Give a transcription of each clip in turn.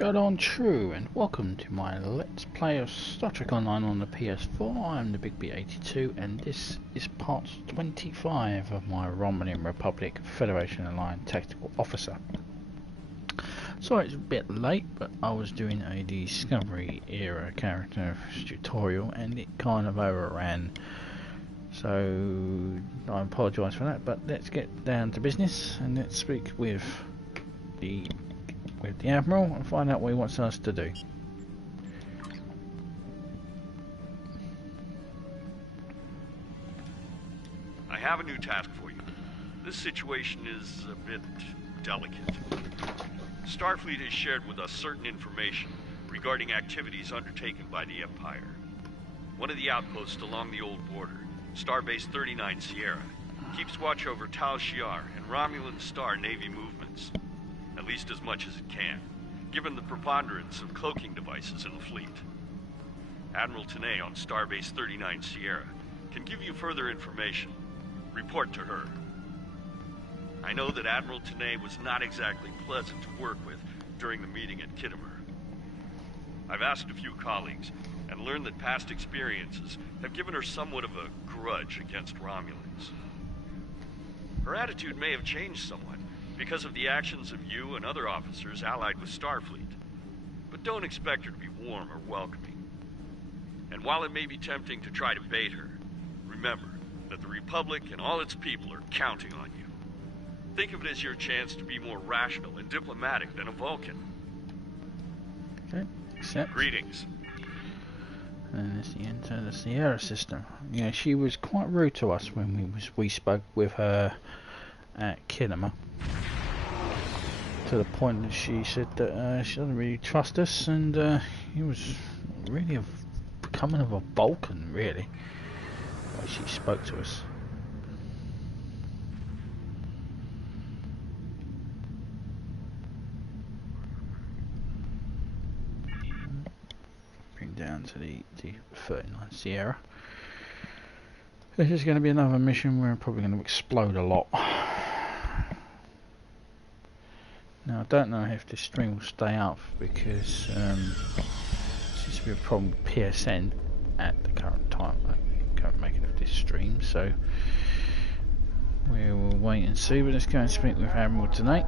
John True, and welcome to my Let's Play of Star Trek Online on the PS4. I'm the Big B82, and this is part 25 of my Romulan Republic Federation Aligned Tactical Officer. Sorry it's a bit late, but I was doing a Discovery era character tutorial and it kind of overran. So I apologise for that, but let's get down to business and let's speak with the Admiral and find out what he wants us to do. I have a new task for you. This situation is a bit delicate. Starfleet has shared with us certain information regarding activities undertaken by the Empire. One of the outposts along the old border, Starbase 39 Sierra, keeps watch over Tal Shiar and Romulan Star Navy movements. At least as much as it can, given the preponderance of cloaking devices in the fleet. Admiral T'nae on Starbase 39 Sierra can give you further information. Report to her. I know that Admiral T'nae was not exactly pleasant to work with during the meeting at Kittimer. I've asked a few colleagues and learned that past experiences have given her somewhat of a grudge against Romulans. Her attitude may have changed somewhat because of the actions of you and other officers allied with Starfleet. But don't expect her to be warm or welcoming. And while it may be tempting to try to bait her, remember that the Republic and all its people are counting on you. Think of it as your chance to be more rational and diplomatic than a Vulcan. Okay, accept. Greetings. And it's the end of the Sierra system. Yeah, she was quite rude to us when we spoke with her at Kittimer. To the point that she said that she doesn't really trust us, and he was really becoming of a Vulcan, really, the way she spoke to us. Bring down to the 39 Sierra. This is going to be another mission where I'm probably going to explode a lot. Now I don't know if this stream will stay up because seems to be a problem with PSN at the current time, current making of this stream. So we will wait and see. But let's go and speak with Admiral T'nae.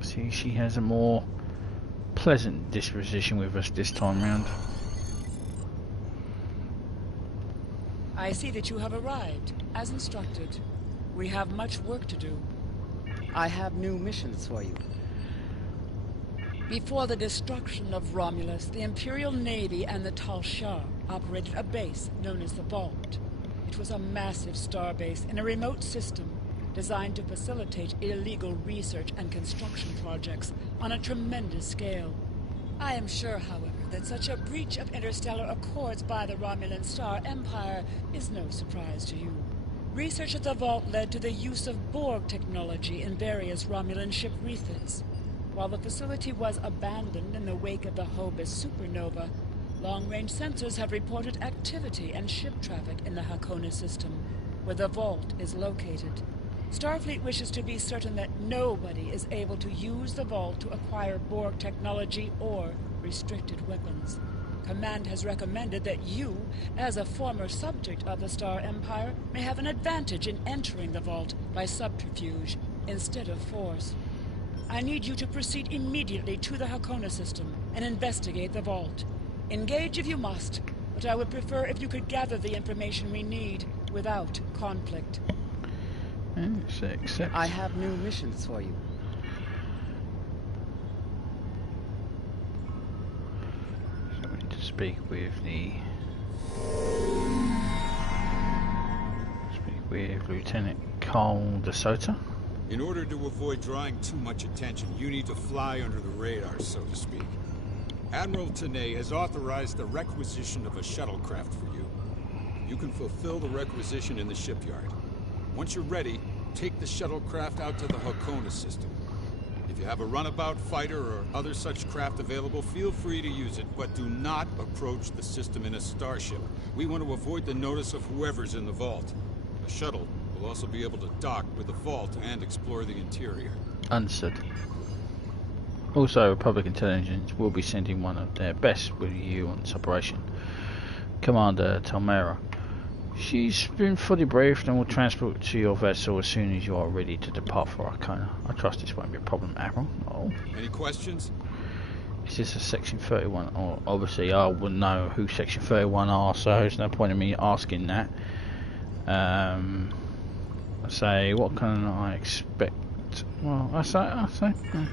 See, she has a more pleasant disposition with us this time round. I see that you have arrived, as instructed. We have much work to do. I have new missions for you. Before the destruction of Romulus, the Imperial Navy and the Tal Shiar operated a base known as the Vault. It was a massive starbase in a remote system designed to facilitate illegal research and construction projects on a tremendous scale. I am sure, however, that such a breach of interstellar accords by the Romulan Star Empire is no surprise to you. Research at the Vault led to the use of Borg technology in various Romulan ship refits. While the facility was abandoned in the wake of the Hobus supernova, long-range sensors have reported activity and ship traffic in the Hakeev system, where the Vault is located. Starfleet wishes to be certain that nobody is able to use the Vault to acquire Borg technology or restricted weapons. Command has recommended that you, as a former subject of the Star Empire, may have an advantage in entering the Vault by subterfuge instead of force. I need you to proceed immediately to the Hakeev system and investigate the Vault. Engage if you must, but I would prefer if you could gather the information we need without conflict. I have new missions for you. Speak with Lieutenant Carl DeSota. In order to avoid drawing too much attention, you need to fly under the radar, so to speak. Admiral T'nae has authorized the requisition of a shuttlecraft for you. You can fulfill the requisition in the shipyard. Once you're ready, take the shuttlecraft out to the Hakeev system. If you have a runabout fighter or other such craft available, feel free to use it, but do not approach the system in a starship. We want to avoid the notice of whoever's in the Vault. The shuttle will also be able to dock with the Vault and explore the interior. Answered. Also, Republic Intelligence will be sending one of their best with you on this operation. Commander Talmera. She's been fully briefed and will transport to your vessel as soon as you are ready to depart for Arcona. I trust this won't be a problem, Admiral. Oh. Any questions? Is this a Section 31? Oh, obviously I wouldn't know who Section 31 are, so there's no point in me asking that. I say, what can I expect? Well, I say.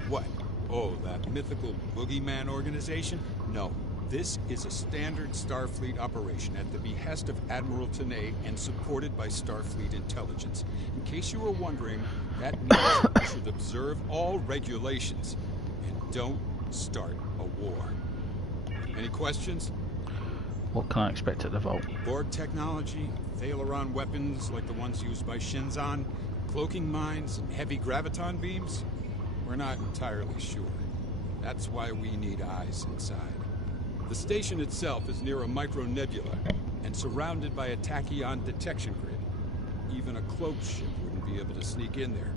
What? Oh, that mythical boogeyman organization? No. This is a standard Starfleet operation at the behest of Admiral T'nae and supported by Starfleet intelligence. In case you were wondering, that means you should observe all regulations and don't start a war. Any questions? What can I expect at the Vault? Borg technology, Thalaron weapons like the ones used by Shenzan, cloaking mines, and heavy graviton beams? We're not entirely sure. That's why we need eyes inside. The station itself is near a micronebula and surrounded by a tachyon detection grid. Even a cloaked ship wouldn't be able to sneak in there.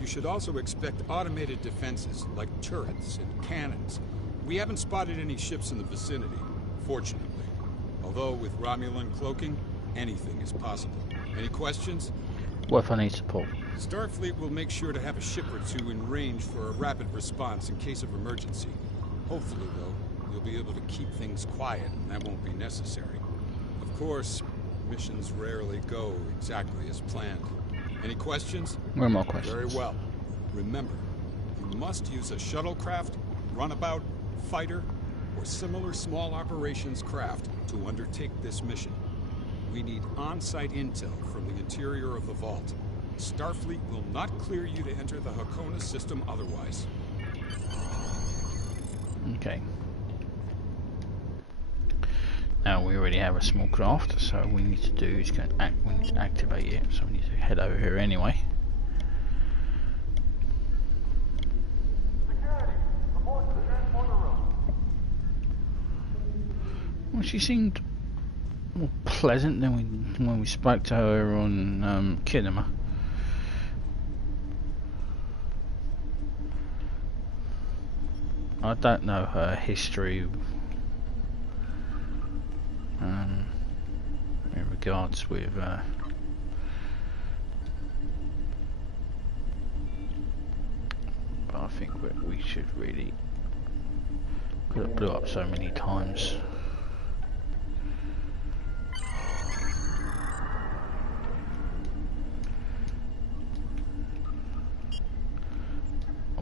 You should also expect automated defenses like turrets and cannons. We haven't spotted any ships in the vicinity, fortunately. Although with Romulan cloaking, anything is possible. Any questions? What if I need support? Starfleet will make sure to have a ship or two in range for a rapid response in case of emergency. Hopefully, though, you'll be able to keep things quiet, and that won't be necessary. Of course, missions rarely go exactly as planned. Any questions? No more questions. Very well. Remember, you must use a shuttlecraft, runabout, fighter, or similar small operations craft to undertake this mission. We need on-site intel from the interior of the vault. Starfleet will not clear you to enter the Hakona system otherwise. Okay. Now we already have a small craft, so all we need to do is we need to activate it. So we need to head over here anyway. Well, she seemed more pleasant than when we spoke to her on Kinema. I don't know her history in regards with but I think we should really, because it blew up so many times.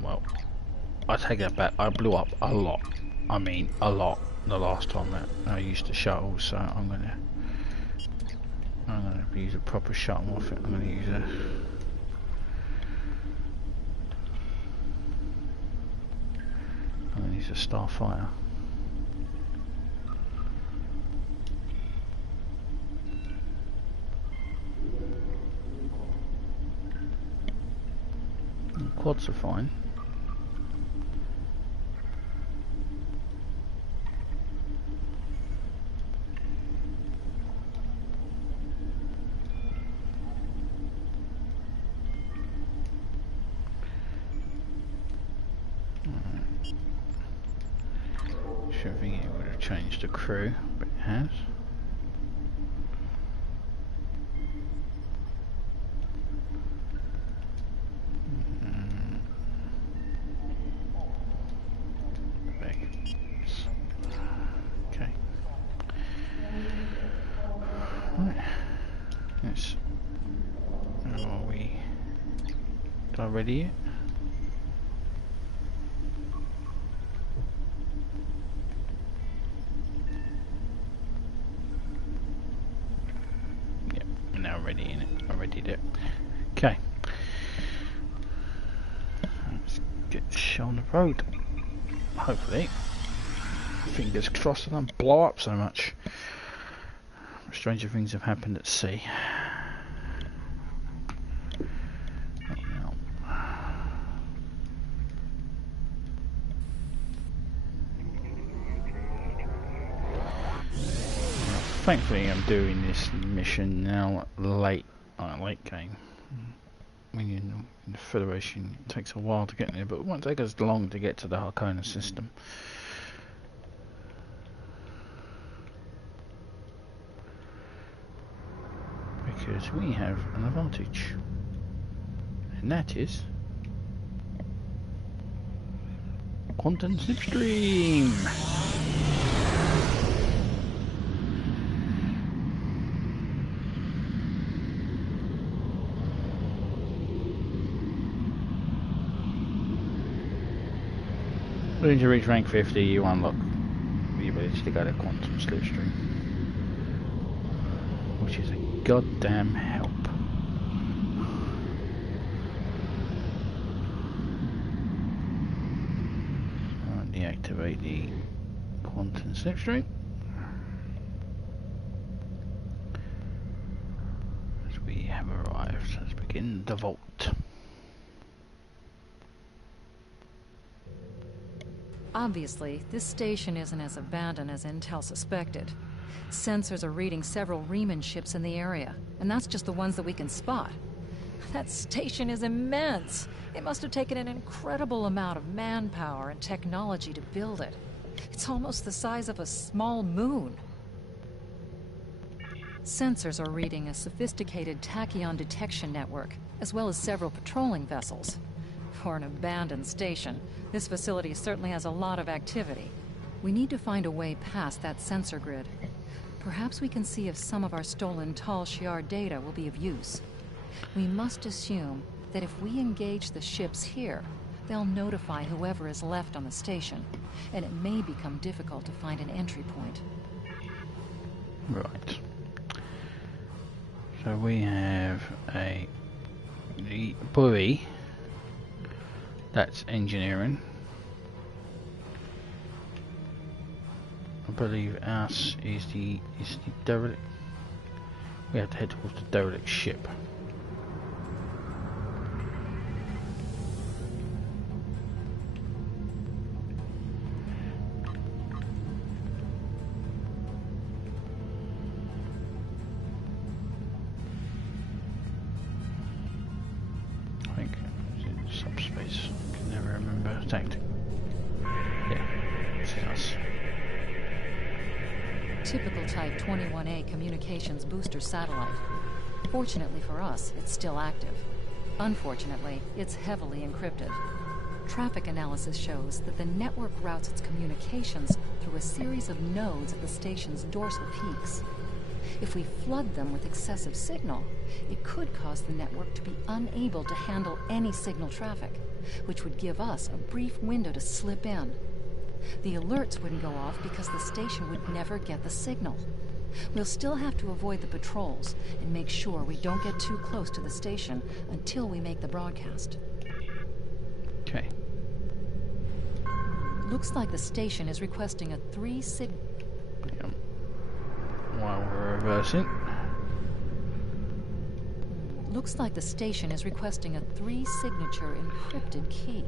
Well, I take that back. I blew up a lot. I mean, a lot. The last time that I used the shuttle, so I'm gonna use a proper shuttle off it. I'm gonna use a starfighter. Quads are fine. Should think it would have changed the crew, but it has. Okay. Right. Yes. Are we? Did I ready yet? Okay, let's get this on the road. Hopefully, fingers crossed, I don't blow up so much. Stranger things have happened at sea. Thankfully, I'm doing this mission now late game. mean, in the Federation it takes a while to get there, but it won't take us long to get to the Hakeev system. Because we have an advantage, and that is quantum slipstream. When you reach rank 50, you unlock the ability to go to quantum slipstream, which is a goddamn help. I'll deactivate the quantum slipstream. As we have arrived, let's begin the vault. Obviously, this station isn't as abandoned as Intel suspected. Sensors are reading several Reman ships in the area, and that's just the ones that we can spot. That station is immense. It must have taken an incredible amount of manpower and technology to build it. It's almost the size of a small moon. Sensors are reading a sophisticated tachyon detection network, as well as several patrolling vessels. For an abandoned station, this facility certainly has a lot of activity. We need to find a way past that sensor grid. Perhaps we can see if some of our stolen Tal Shiar data will be of use. We must assume that if we engage the ships here, they'll notify whoever is left on the station, and it may become difficult to find an entry point. Right. So we have the buoy. That's engineering. I believe ours is the derelict. We have to head towards the derelict ship. I think it's subspace. I can never remember. Tactic. Yeah, this is us. Typical Type 21A communications booster satellite. Fortunately for us, it's still active. Unfortunately, it's heavily encrypted. Traffic analysis shows that the network routes its communications through a series of nodes at the station's dorsal peaks. If we flood them with excessive signal, it could cause the network to be unable to handle any signal traffic, which would give us a brief window to slip in. The alerts wouldn't go off because the station would never get the signal. We'll still have to avoid the patrols and make sure we don't get too close to the station until we make the broadcast. Okay. Looks like the station is requesting a 3-sig... Yep. While we're reversing. Looks like the station is requesting a 3-signature encrypted key.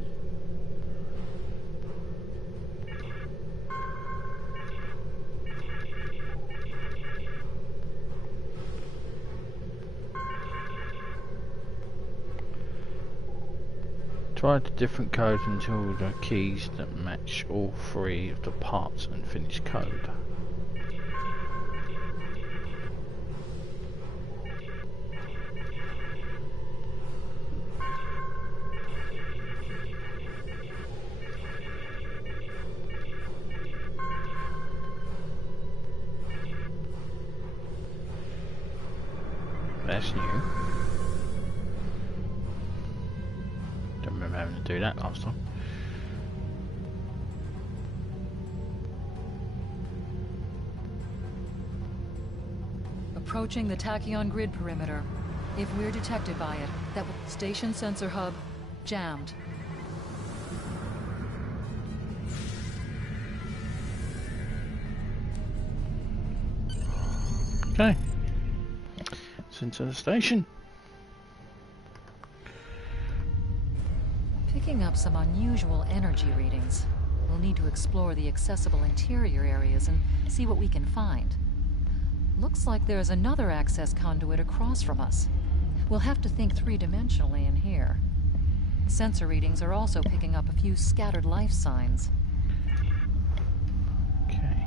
Try the different codes until the keys that match all three of the parts and finish code. That's new. Don't remember having to do that last time. Approaching the tachyon grid perimeter. If we're detected by it, that will... Station sensor hub jammed. Okay. Into the station. Picking up some unusual energy readings. We'll need to explore the accessible interior areas and see what we can find. Looks like there's another access conduit across from us. We'll have to think three-dimensionally in here. Sensor readings are also picking up a few scattered life signs. Okay.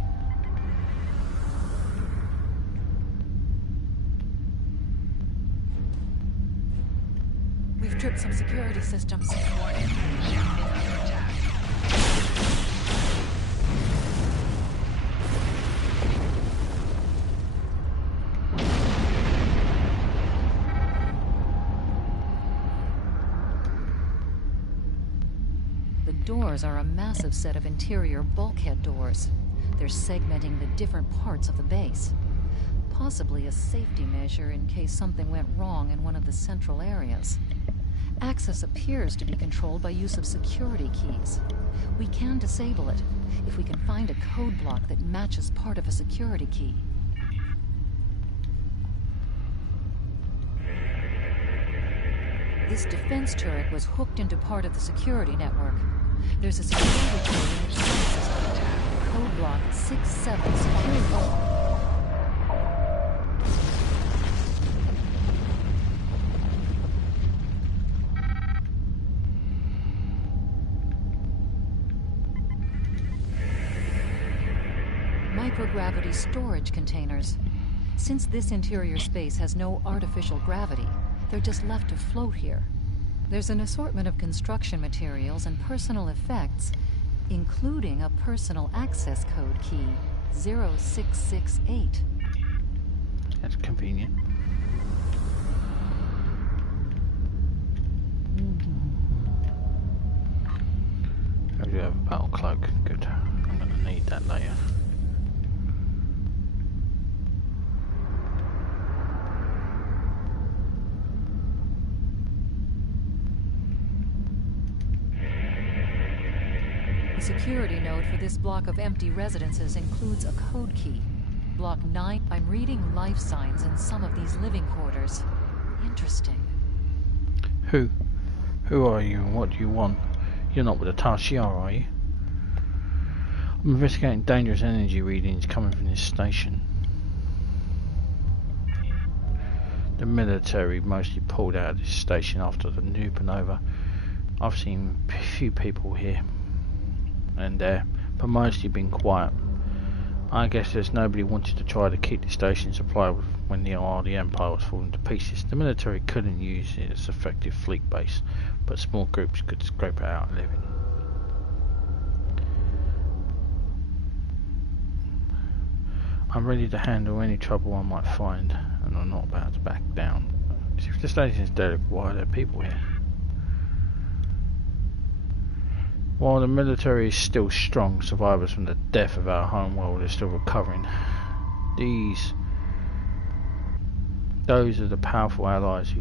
We've tripped some security systems. The doors are a massive set of interior bulkhead doors. They're segmenting the different parts of the base. Possibly a safety measure in case something went wrong in one of the central areas. Access appears to be controlled by use of security keys. We can disable it if we can find a code block that matches part of a security key. This defense turret was hooked into part of the security network. There's a security code in the key system. Code block 67 security. Microgravity storage containers. Since this interior space has no artificial gravity, they're just left to float here. There's an assortment of construction materials and personal effects, including a personal access code key, 0668. That's convenient. I do have a battle cloak. Good. I'm going to need that later. The security node for this block of empty residences includes a code key. Block 9. I'm reading life signs in some of these living quarters. Interesting. Who? Who are you and what do you want? You're not with the Tal Shiar, are you? I'm investigating dangerous energy readings coming from this station. The military mostly pulled out of this station after the supernova. I've seen a few people here and there, but mostly been quiet. I guess there's nobody wanted to try to keep the station supplied when the Empire was falling to pieces. The military couldn't use it as effective fleet base, but small groups could scrape it out a living. I'm ready to handle any trouble I might find, and I'm not about to back down. If the station is dead, why are there people here? While the military is still strong, survivors from the death of our home world are still recovering. Those with powerful allies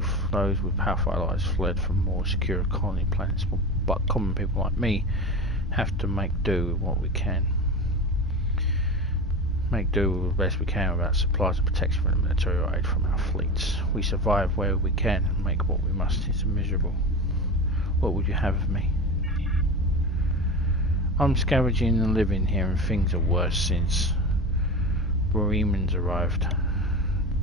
fled from more secure colony planets, but common people like me have to make do with what we can. Make do with the best we can without supplies and protection from the military or aid from our fleets. We survive where we can and make what we must. It's miserable. What would you have of me? I'm scavenging and living here, and things are worse since Remans arrived.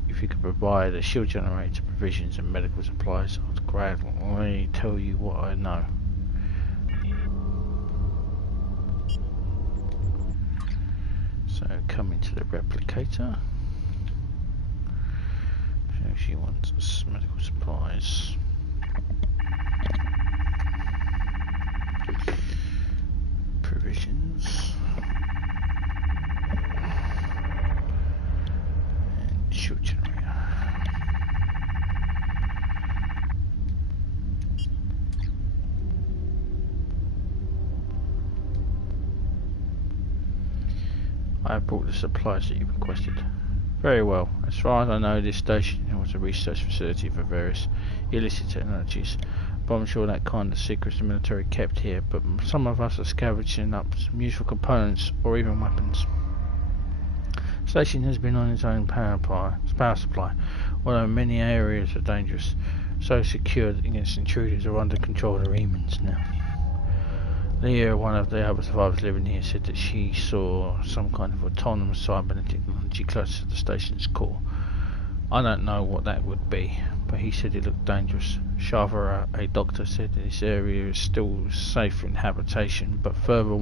If you could provide a shield generator, provisions and medical supplies, I'd gladly tell you what I know. So coming to the replicator. So she wants medical supplies. Provisions. And shield generator. I have brought the supplies that you requested. Very well. As far as I know, this station was a research facility for various illicit technologies. But I'm sure that kind of secrets the military kept here, but some of us are scavenging up some useful components or even weapons. The station has been on its own power supply, although many areas are dangerous, so secured against intruders are under control of the Remans now. Leah, one of the other survivors living here, said that she saw some kind of autonomous cybernetic technology close to the station's core. I don't know what that would be, but he said it looked dangerous. Shava, a doctor, said this area is still safe in habitation, but further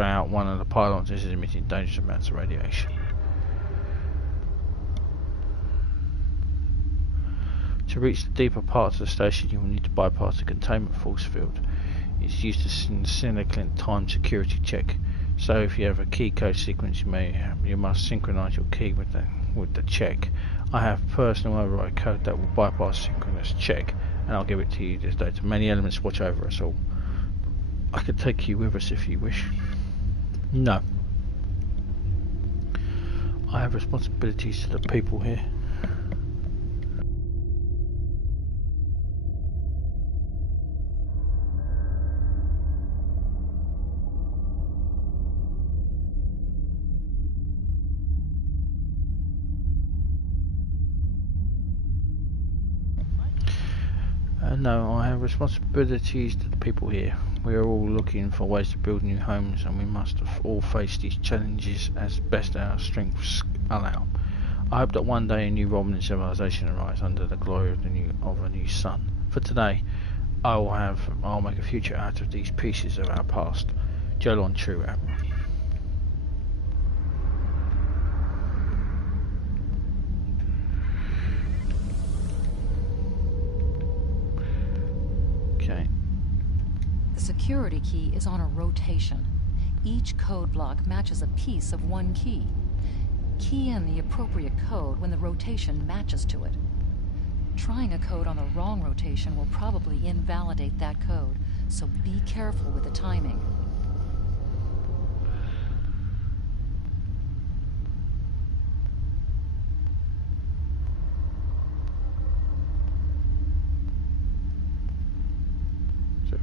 out, one of the pylons is emitting dangerous amounts of radiation. To reach the deeper parts of the station, you will need to bypass the containment force field. It's used to Silicant time security check. So if you have a key code sequence, you must synchronize your key with the check. I have personal override code that will bypass synchronous check, and I'll give it to you this data. Many elements watch over us all. I could take you with us if you wish. No. I have responsibilities to the people here. No, I have responsibilities to the people here. We are all looking for ways to build new homes, and we must all face these challenges as best our strengths allow. I hope that one day a new Romulan civilization arrives under the glory of a new sun. For today, I'll make a future out of these pieces of our past. Jolon true, Admiral. The security key is on a rotation. Each code block matches a piece of one key. Key in the appropriate code when the rotation matches to it. Trying a code on the wrong rotation will probably invalidate that code, so be careful with the timing.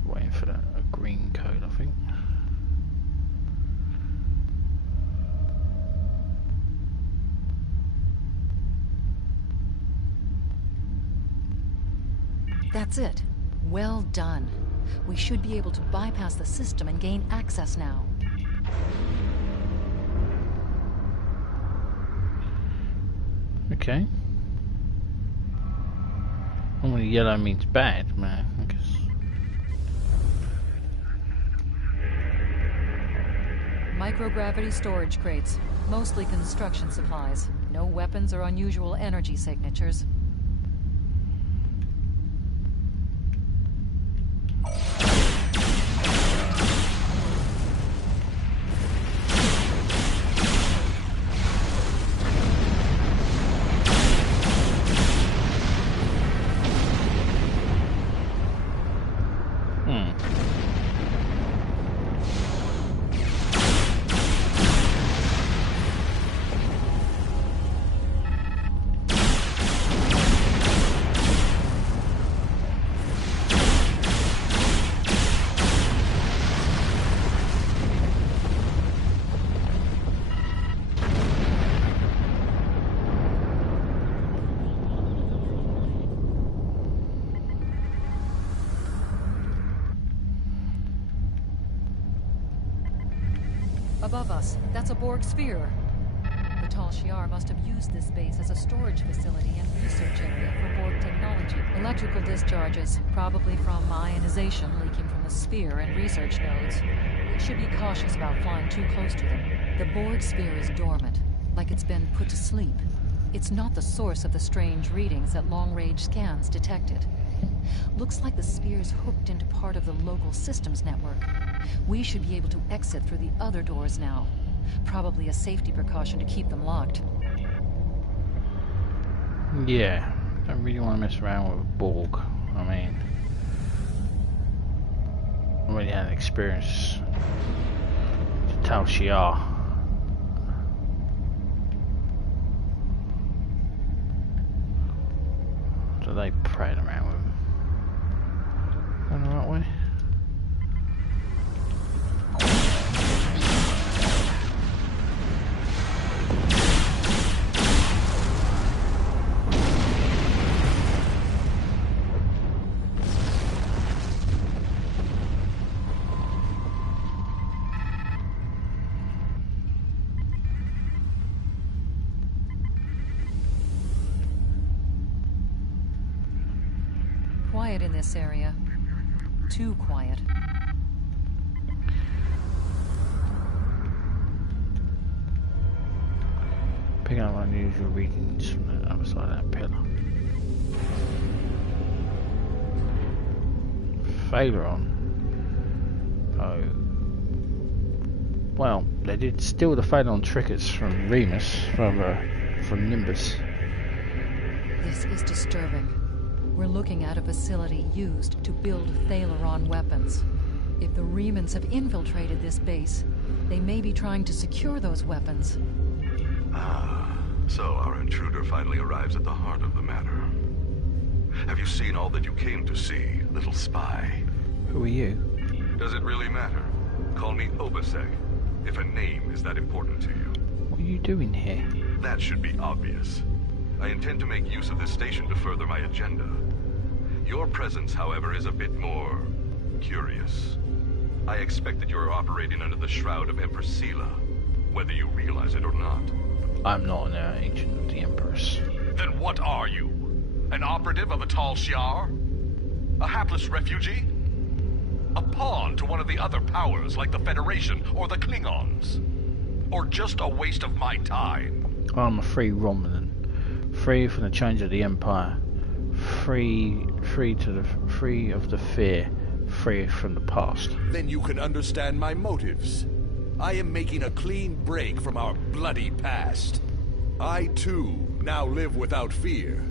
Waiting for a green code, I think. That's it. Well done. We should be able to bypass the system and gain access now. Okay. Normally yellow means bad, man, I guess. Microgravity storage crates. Mostly construction supplies. No weapons or unusual energy signatures. Above us, that's a Borg sphere. The Tal Shiar must have used this base as a storage facility and research area for Borg technology. Electrical discharges, probably from ionization leaking from the sphere and research nodes. We should be cautious about flying too close to them. The Borg sphere is dormant, like it's been put to sleep. It's not the source of the strange readings that long-range scans detected. Looks like the sphere's hooked into part of the local systems network. We should be able to exit through the other doors now. Probably a safety precaution to keep them locked. Yeah, don't really want to mess around with a Borg. I mean, I already had an experience with Tal Shiar. So they prayed around with him. Going the right way? quiet in this area. Too quiet. Picking up unusual readings from the other side of that pillar. Phaleron. Oh. Well, they did steal the Phaleron triggers from Remus, from Nimbus. This is disturbing. We're looking at a facility used to build Phaleron weapons. If the Remans have infiltrated this base, they may be trying to secure those weapons. Ah, so our intruder finally arrives at the heart of the matter. Have you seen all that you came to see, little spy? Who are you? Does it really matter? Call me Obasek, if a name is that important to you. What are you doing here? That should be obvious. I intend to make use of this station to further my agenda. Your presence, however, is a bit more curious. I expect that you're operating under the shroud of Empress Sela, whether you realize it or not. I'm not an agent of the Empress. Then what are you? An operative of the Tal Shiar? A hapless refugee? A pawn to one of the other powers like the Federation or the Klingons? Or just a waste of my time? I'm a free Romulan. Free from the change of the Empire. Free of the fear. Free from the past. Then you can understand my motives. I am making a clean break from our bloody past. I, too, now live without fear.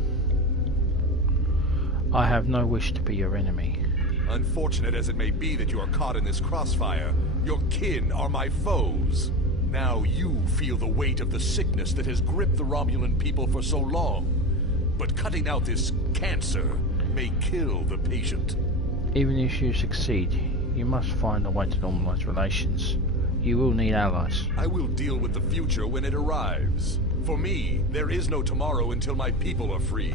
I have no wish to be your enemy. Unfortunate as it may be that you are caught in this crossfire, your kin are my foes. Now you feel the weight of the sickness that has gripped the Romulan people for so long. But cutting out this cancer may kill the patient. Even if you succeed, you must find a way to normalize relations. You will need allies. I will deal with the future when it arrives. For me, there is no tomorrow until my people are free.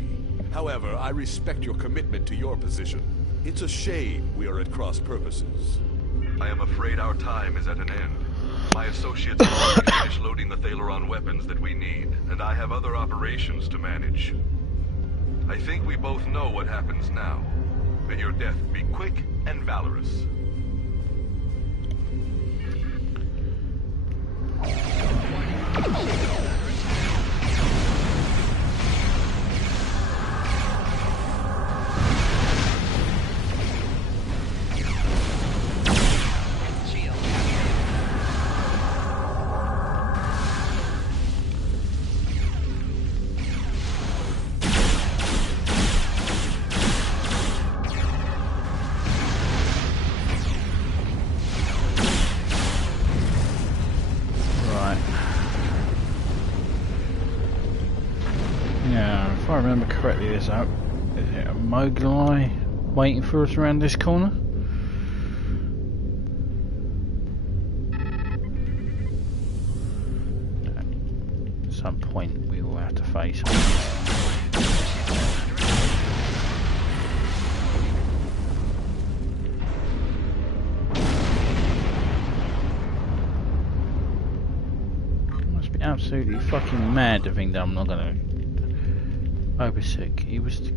However, I respect your commitment to your position. It's a shame we are at cross purposes. I am afraid our time is at an end. My associates have already finished loading the Phaleron weapons that we need, and I have other operations to manage. I think we both know what happens now. May your death be quick and valorous. If I remember correctly, is it a Mogulai waiting for us around this corner? At some point we will have to face him. Must be absolutely fucking mad to think that I'm not gonna. Obasek. He was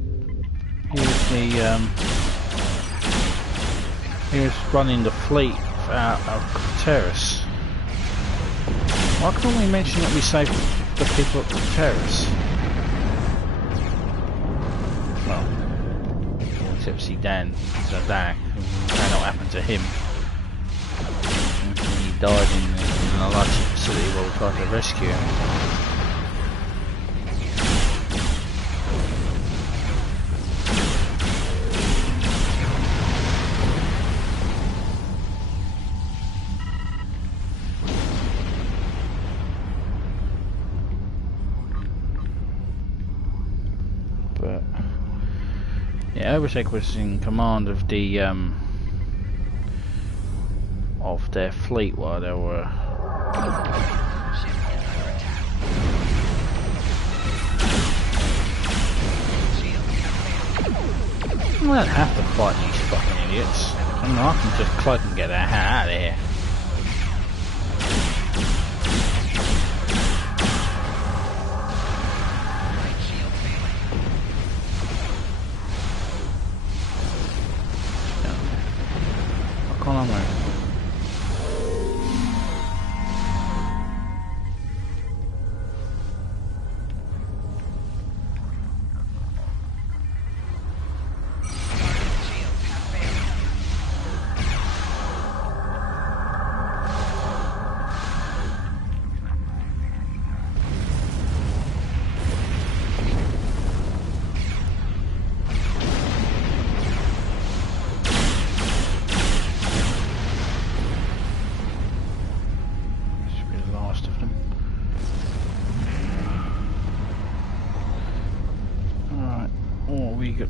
running the fleet out of Terrace. Why can't we mention that we saved the people at Terrace? Well, except see Dan Zadak, what happened to him. He died in an Elachi facility while we tried to rescue him. Obasek was in command of the of their fleet while they were I don't have to fight these fucking idiots. I mean, I can just cloak and get the hell out of here.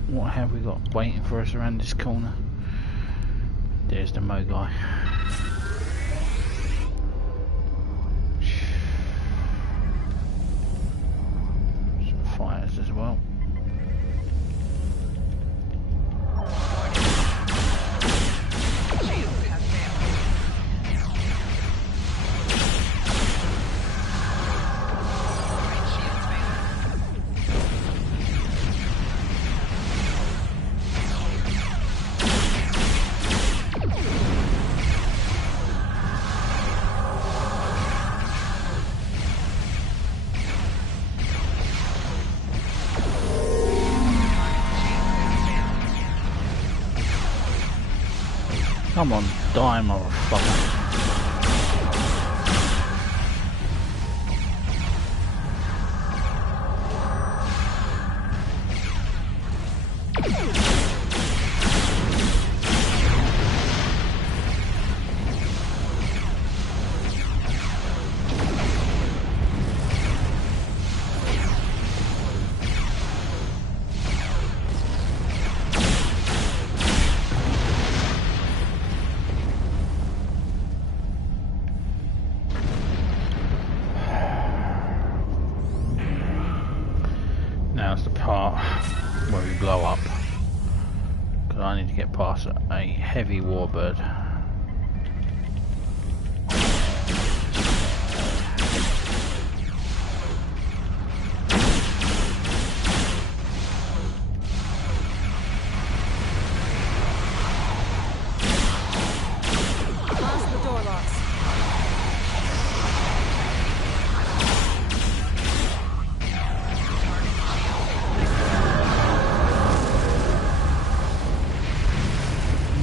what have we got waiting for us around this corner? There's the Mo guy. Some fighters as well. Come on, die, motherfucker. Now's the part where we blow up, because I need to get past a heavy warbird.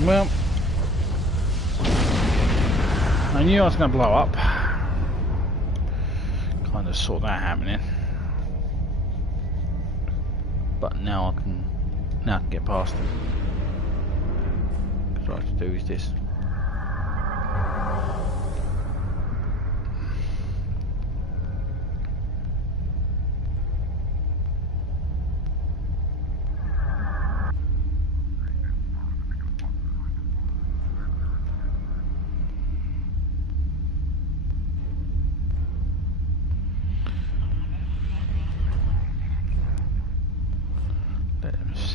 Well, I knew I was going to blow up. Kind of saw that happening, but now I can get past it. Because what I have to do is this.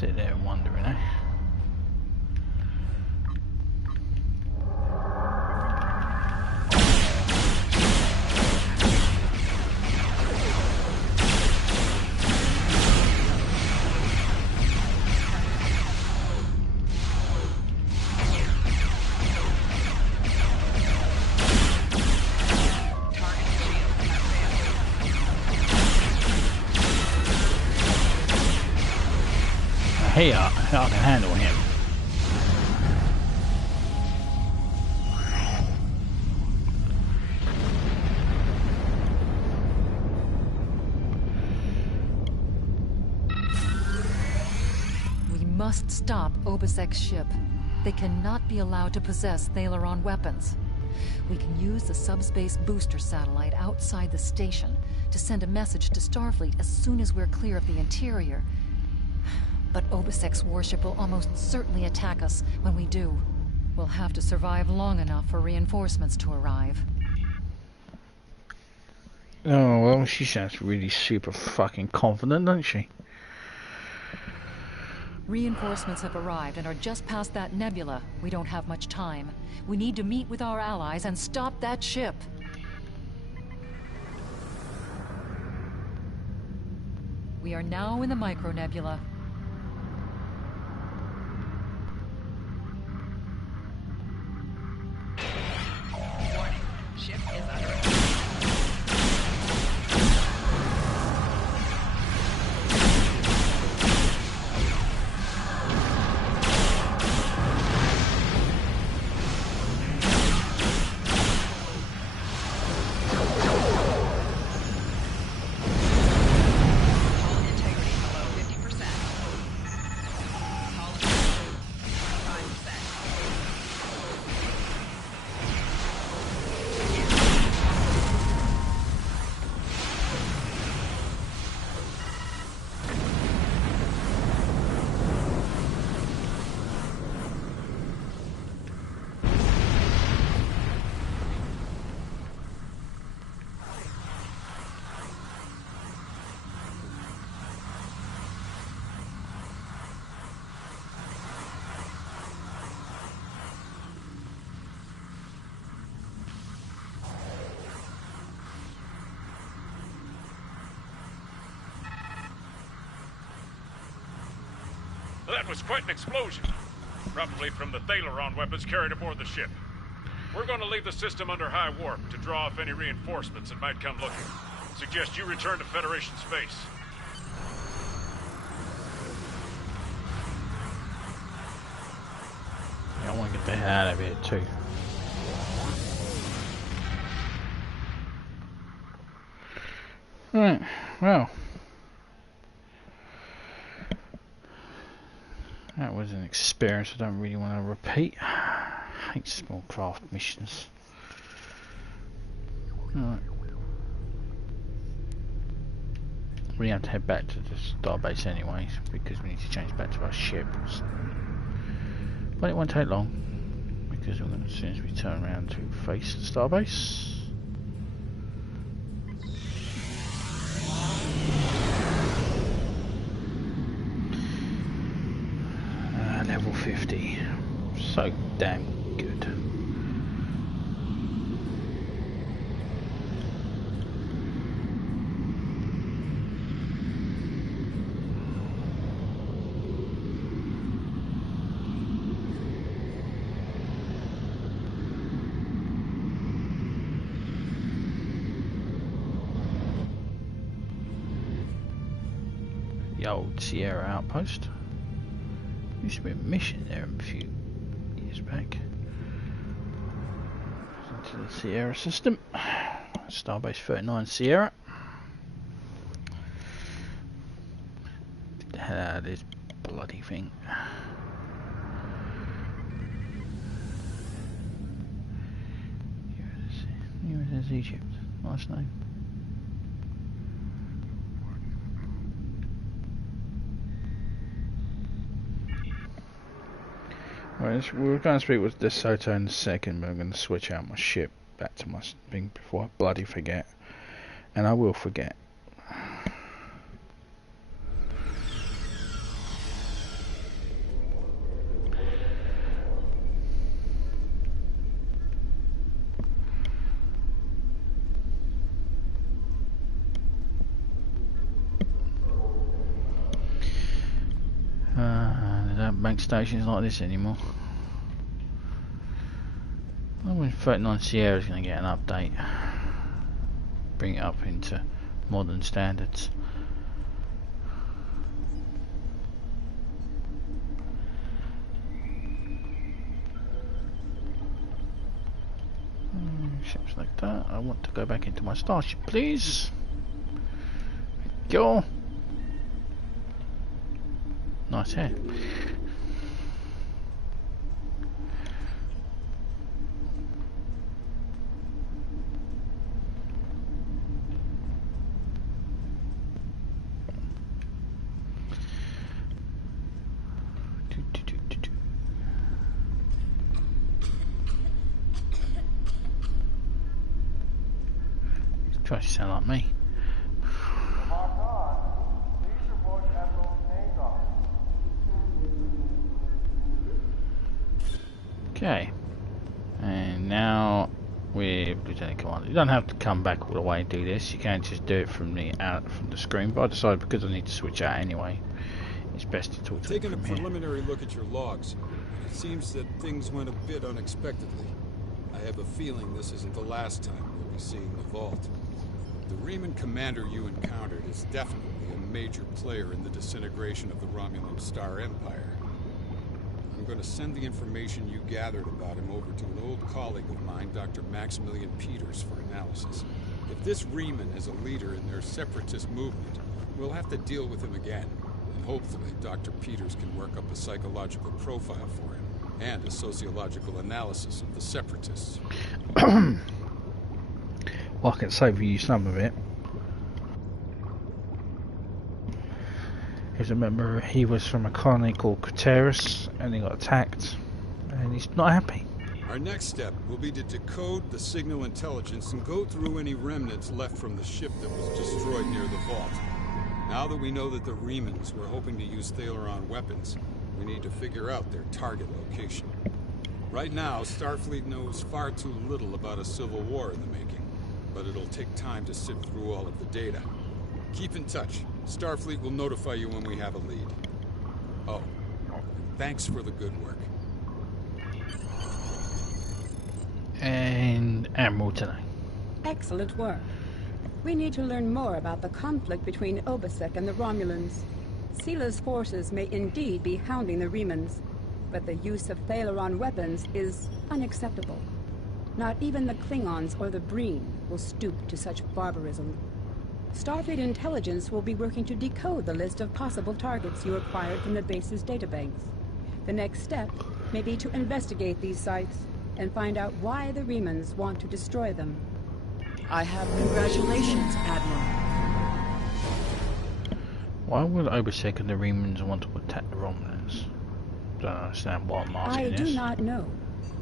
Sit there wondering, eh? Here, I can handle him. We must stop Obasek's ship. They cannot be allowed to possess Thalaron weapons. We can use the subspace booster satellite outside the station to send a message to Starfleet as soon as we're clear of the interior. But Obasek's warship will almost certainly attack us when we do. We'll have to survive long enough for reinforcements to arrive. Oh, well, she sounds really super fucking confident, doesn't she? Reinforcements have arrived and are just past that nebula. We don't have much time. We need to meet with our allies and stop that ship. We are now in the micronebula. Ship is under attack. Hull integrity below 50%. That was quite an explosion. Probably from the Thalaron weapons carried aboard the ship. We're going to leave the system under high warp to draw off any reinforcements that might come looking. Suggest you return to Federation space. Yeah, I want to get the hell out of here too. Right, well. That was an experience I don't really want to repeat. I hate small craft missions. Alright. We have to head back to the Starbase anyway, because we need to change back to our ship. But it won't take long, because we're going to, as soon as we turn around to face the Starbase. Level 50. So damn good. The old Sierra outpost. Used to be a mission there a few years back. Into the Sierra system. Starbase 39 Sierra. Get the hell out of this bloody thing. USS Egypt. Nice name. Right, we were going to speak with De Soto in a second, but I'm going to switch out my ship back to my thing before I bloody forget. And I will forget. Bank stations like this anymore. I wonder if 39 Sierra is going to get an update, bring it up into modern standards. Ships like that. I want to go back into my starship, please. Thank you. Nice hair. Tries to sound like me. Okay, and now with Lieutenant Commander. You don't have to come back all the way and do this. You can just do it from the screen. But I decided because I need to switch out anyway, it's best to talk to Taking them a from preliminary look at your logs, it seems that things went a bit unexpectedly. I have a feeling this isn't the last time we'll be seeing the vault. The Reman commander you encountered is definitely a major player in the disintegration of the Romulan Star Empire. I'm going to send the information you gathered about him over to an old colleague of mine, Dr. Maximilian Peters, for analysis. If this Reman is a leader in their separatist movement, we'll have to deal with him again. And hopefully Dr. Peters can work up a psychological profile for him, and a sociological analysis of the separatists. Well, I can save you some of it. Because remember, he was from a colony called Craterus, and he got attacked, and he's not happy. Our next step will be to decode the signal intelligence and go through any remnants left from the ship that was destroyed near the vault. Now that we know that the Remans were hoping to use Thalaron weapons, we need to figure out their target location. Right now, Starfleet knows far too little about a civil war in the making, but it'll take time to sift through all of the data. Keep in touch. Starfleet will notify you when we have a lead. Oh, Thanks for the good work. And Admiral T'nae. Excellent work. We need to learn more about the conflict between Obasek and the Romulans. Sila's forces may indeed be hounding the Remans, but the use of Thalaron weapons is unacceptable. Not even the Klingons or the Breen will stoop to such barbarism. Starfleet intelligence will be working to decode the list of possible targets you acquired from the base's databanks. The next step may be to investigate these sites and find out why the Remans want to destroy them. I have Congratulations, Admiral. Why would Obasek and the Remans want to attack the Romulans? Don't understand why I'm asking I this. do not know.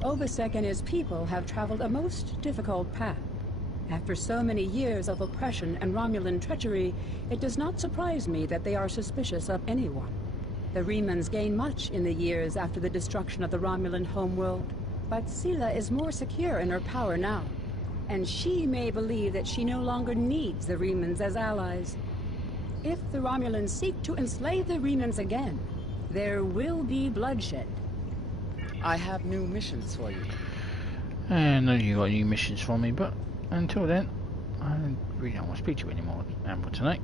Obasek and his people have traveled a most difficult path. After so many years of oppression and Romulan treachery, it does not surprise me that they are suspicious of anyone. The Remans gained much in the years after the destruction of the Romulan homeworld, but Sila is more secure in her power now, and she may believe that she no longer needs the Remans as allies. If the Romulans seek to enslave the Remans again, there will be bloodshed. I have new missions for you. I know you got new missions for me, but until then, I really don't want to speak to you anymore, Admiral T'nae.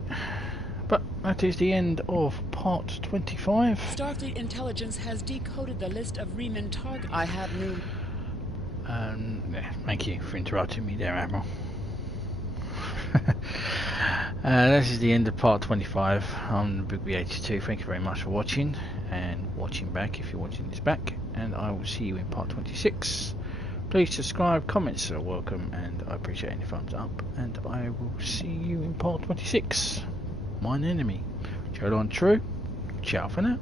But that is the end of part 25. Starfleet intelligence has decoded the list of Reman targets. I have new... Yeah, thank you for interrupting me there, Admiral. This is the end of part 25 on Big B82. Thank you very much for watching, and watching back if you're watching this back, and I will see you in part 26. Please subscribe, comments are welcome, and I appreciate any thumbs up, and I will see you in part 26. Mine enemy. Hold on true. Ciao for now.